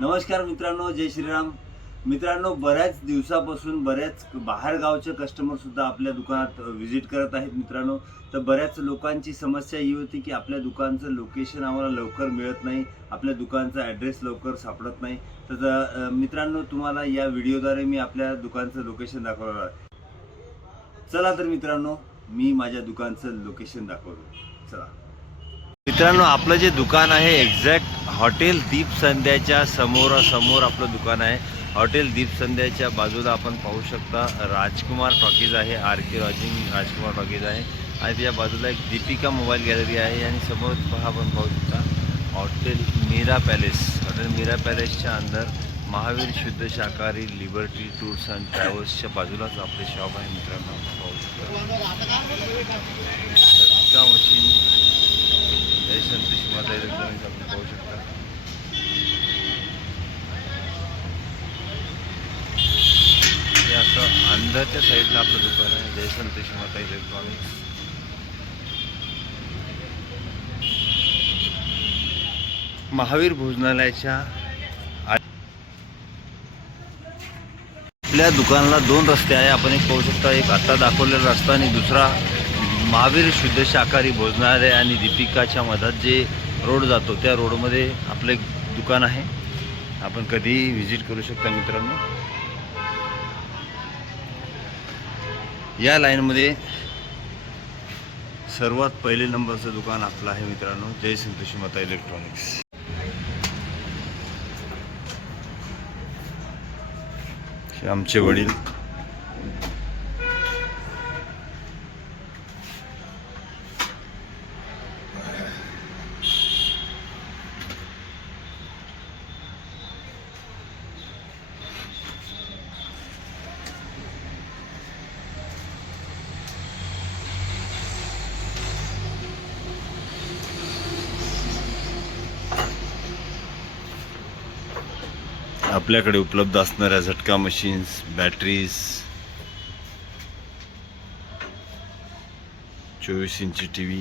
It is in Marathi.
नमस्कार मित्रांनो, जय श्रीराम. मित्रांनो, बऱ्याच दिवसापासून बऱ्याच बाहेरगावचे कस्टमर सुद्धा आपल्या दुकानात व्हिजिट करत आहेत मित्रांनो. तर बऱ्याच लोकांची समस्या ही होती की आपल्या दुकानचं लोकेशन आम्हाला लवकर मिळत नाही, आपल्या दुकानचा ॲड्रेस लवकर सापडत नाही. तर मित्रांनो, तुम्हाला या व्हिडिओद्वारे मी आपल्या दुकानचं लोकेशन दाखवणार आहे. चला तर मित्रांनो, मी माझ्या दुकानचं लोकेशन दाखवतो. चला मित्रांनो, आपलं जे दुकान आहे एक्झॅक्ट हॉटेल दीपसंध्याच्या समोर आपलं दुकान आहे. हॉटेल दीपसंध्याच्या बाजूला आपण पाहू शकता राजकुमार टॉकीज आहे, आर के लॉजिंग राजकुमार टॉकीज आहे आणि त्याच्या बाजूला एक दीपिका मोबाईल गॅलरी आहे आणि समोर पहा आपण पाहू शकता hotel Meera palace. Hotel Meera पॅलेसच्या अंदर महावीर शुद्ध शाकाहारी लिबर्टी टूर्स अँड ट्रॅव्हल्सच्या बाजूलाच आपले शॉप आहे मित्रांनो. पाहू शकता झटका मशीन जय संतोष माता इलेक्ट्रॉनिक्स आपण पाहू शकता. हे असं अंदरच्या साईडला आपलं दुकान आहे, जय संतोष माता इलेक्ट्रॉनिक्स. महावीर भोजनालयाच्या आपल्या दुकानाला दोन रस्ते आहे. आपण एक पाहू शकता, एक आता दाखवलेला रस्ता आणि दुसरा महावीर शुद्ध शाकाहारी भोजनालय आणि दीपिकाच्या मधात जे रोड जातो त्या रोडमध्ये आपलं एक दुकान आहे. आपण कधीही व्हिजिट करू शकता मित्रांनो. या लाईनमध्ये सर्वात पहिले नंबरचं दुकान आपलं आहे मित्रांनो, जय संतोषी माता इलेक्ट्रॉनिक्स. आमचे वडील आपल्याकडे उपलब्ध असणाऱ्या झटका मशीन्स, बॅटरीज, 24 इंची TV,